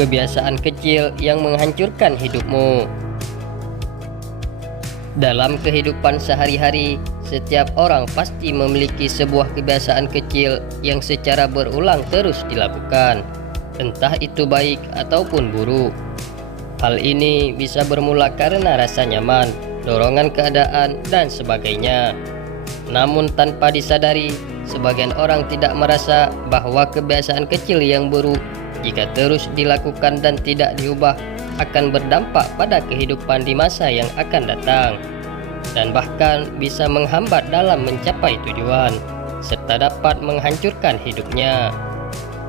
Kebiasaan kecil yang menghancurkan hidupmu. Dalam kehidupan sehari-hari, setiap orang pasti memiliki sebuah kebiasaan kecil yang secara berulang terus dilakukan, entah itu baik ataupun buruk. Hal ini bisa bermula karena rasa nyaman, dorongan keadaan, dan sebagainya. Namun tanpa disadari, sebagian orang tidak merasa bahwa kebiasaan kecil yang buruk, jika terus dilakukan dan tidak diubah, akan berdampak pada kehidupan di masa yang akan datang, dan bahkan bisa menghambat dalam mencapai tujuan, serta dapat menghancurkan hidupnya.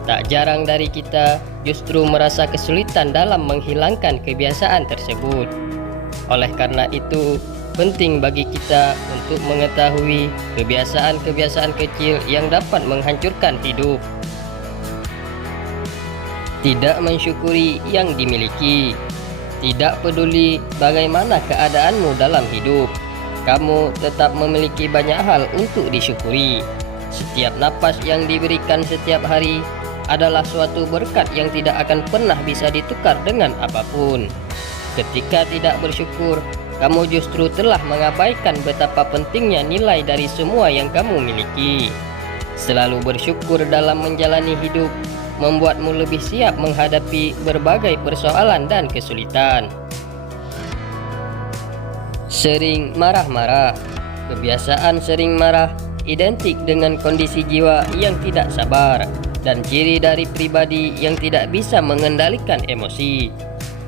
Tak jarang dari kita justru merasa kesulitan dalam menghilangkan kebiasaan tersebut. Oleh karena itu, penting bagi kita untuk mengetahui kebiasaan-kebiasaan kecil yang dapat menghancurkan hidup. Tidak mensyukuri yang dimiliki. Tidak peduli bagaimana keadaanmu dalam hidup, kamu tetap memiliki banyak hal untuk disyukuri. Setiap napas yang diberikan setiap hari adalah suatu berkat yang tidak akan pernah bisa ditukar dengan apapun. Ketika tidak bersyukur, kamu justru telah mengabaikan betapa pentingnya nilai dari semua yang kamu miliki. Selalu bersyukur dalam menjalani hidup membuatmu lebih siap menghadapi berbagai persoalan dan kesulitan. Sering marah-marah. Kebiasaan sering marah identik dengan kondisi jiwa yang tidak sabar dan ciri dari pribadi yang tidak bisa mengendalikan emosi.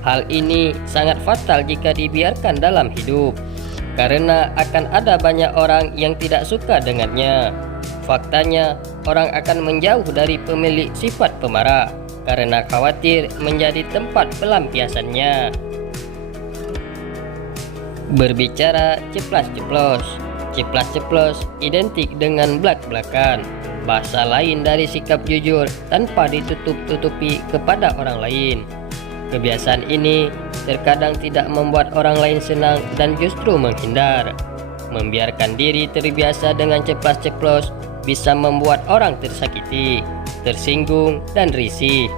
Hal ini sangat fatal jika dibiarkan dalam hidup, karena akan ada banyak orang yang tidak suka dengannya. Faktanya, orang akan menjauh dari pemilik sifat pemarah karena khawatir menjadi tempat pelampiasannya. Berbicara ceplas-ceplos. Ceplas-ceplos identik dengan blak-blakan, bahasa lain dari sikap jujur tanpa ditutup-tutupi kepada orang lain. Kebiasaan ini terkadang tidak membuat orang lain senang dan justru menghindar. Membiarkan diri terbiasa dengan ceplas-ceplos bisa membuat orang tersakiti, tersinggung, dan risih.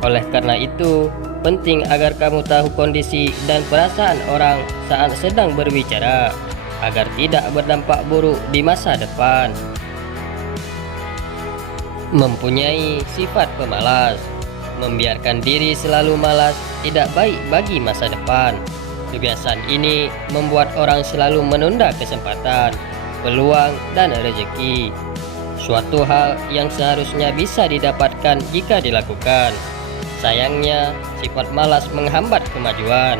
Oleh karena itu, penting agar kamu tahu kondisi dan perasaan orang saat sedang berbicara, agar tidak berdampak buruk di masa depan. Mempunyai sifat pemalas. Membiarkan diri selalu malas tidak baik bagi masa depan. Kebiasaan ini membuat orang selalu menunda kesempatan, peluang, dan rezeki. Suatu hal yang seharusnya bisa didapatkan jika dilakukan. Sayangnya, sifat malas menghambat kemajuan.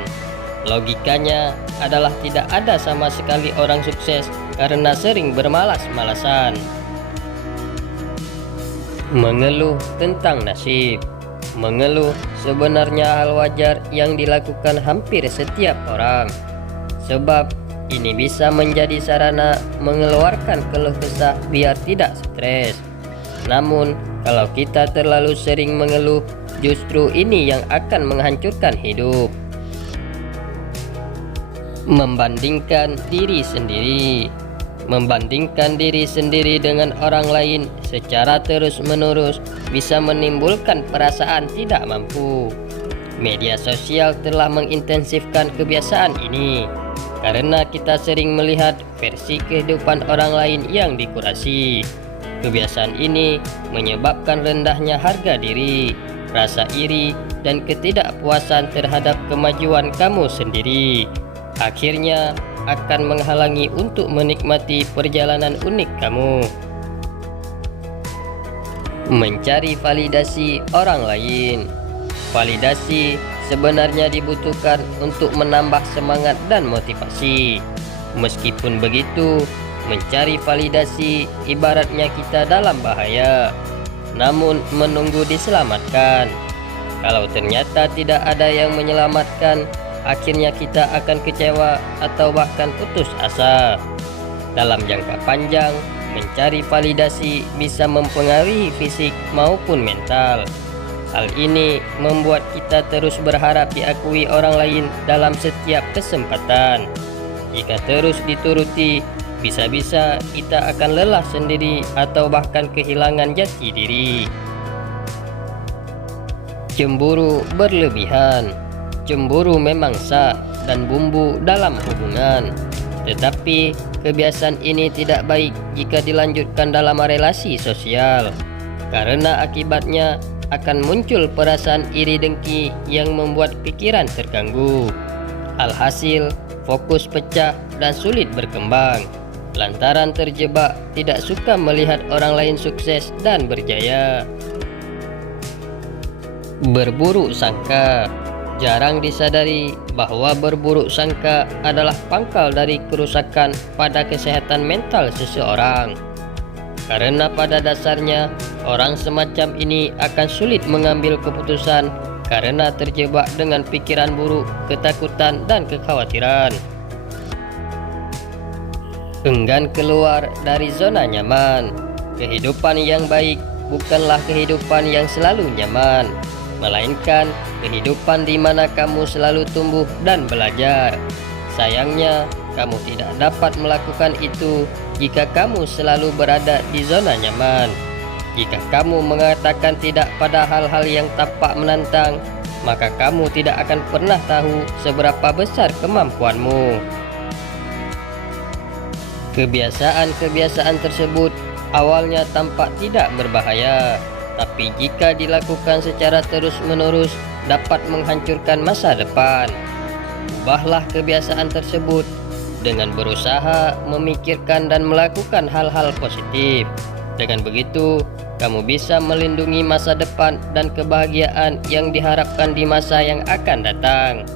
Logikanya adalah tidak ada sama sekali orang sukses karena sering bermalas-malasan. Mengeluh tentang nasib. Mengeluh sebenarnya hal wajar yang dilakukan hampir setiap orang, sebab ini bisa menjadi sarana mengeluarkan keluh kesah biar tidak stres. Namun, kalau kita terlalu sering mengeluh, justru ini yang akan menghancurkan hidup. Membandingkan diri sendiri. Membandingkan diri sendiri dengan orang lain secara terus-menerus bisa menimbulkan perasaan tidak mampu. Media sosial telah mengintensifkan kebiasaan ini karena kita sering melihat versi kehidupan orang lain yang dikurasi. Kebiasaan ini menyebabkan rendahnya harga diri, rasa iri, dan ketidakpuasan terhadap kemajuan kamu sendiri. Akhirnya akan menghalangi untuk menikmati perjalanan unik kamu. Mencari validasi orang lain. Validasi sebenarnya dibutuhkan untuk menambah semangat dan motivasi. Meskipun begitu, mencari validasi ibaratnya kita dalam bahaya, namun menunggu diselamatkan. Kalau ternyata tidak ada yang menyelamatkan, akhirnya kita akan kecewa atau bahkan putus asa. Dalam jangka panjang, mencari validasi bisa mempengaruhi fisik maupun mental. Hal ini membuat kita terus berharap diakui orang lain dalam setiap kesempatan. Jika terus dituruti, bisa-bisa kita akan lelah sendiri atau bahkan kehilangan jati diri. Cemburu berlebihan. Cemburu memang sah dan bumbu dalam hubungan, tetapi kebiasaan ini tidak baik jika dilanjutkan dalam relasi sosial, karena akibatnya akan muncul perasaan iri dengki yang membuat pikiran terganggu. Alhasil, fokus pecah dan sulit berkembang, lantaran terjebak tidak suka melihat orang lain sukses dan berjaya. Berburuk sangka. Jarang disadari bahwa berburuk sangka adalah pangkal dari kerusakan pada kesehatan mental seseorang. Karena pada dasarnya, orang semacam ini akan sulit mengambil keputusan karena terjebak dengan pikiran buruk, ketakutan, dan kekhawatiran. Enggan keluar dari zona nyaman. Kehidupan yang baik bukanlah kehidupan yang selalu nyaman, melainkan kehidupan di mana kamu selalu tumbuh dan belajar. Sayangnya, kamu tidak dapat melakukan itu jika kamu selalu berada di zona nyaman. Jika kamu mengatakan tidak pada hal-hal yang tampak menantang, maka kamu tidak akan pernah tahu seberapa besar kemampuanmu. Kebiasaan-kebiasaan tersebut awalnya tampak tidak berbahaya, tapi jika dilakukan secara terus-menerus dapat menghancurkan masa depan. Ubahlah kebiasaan tersebut dengan berusaha memikirkan dan melakukan hal-hal positif. Dengan begitu, kamu bisa melindungi masa depan dan kebahagiaan yang diharapkan di masa yang akan datang.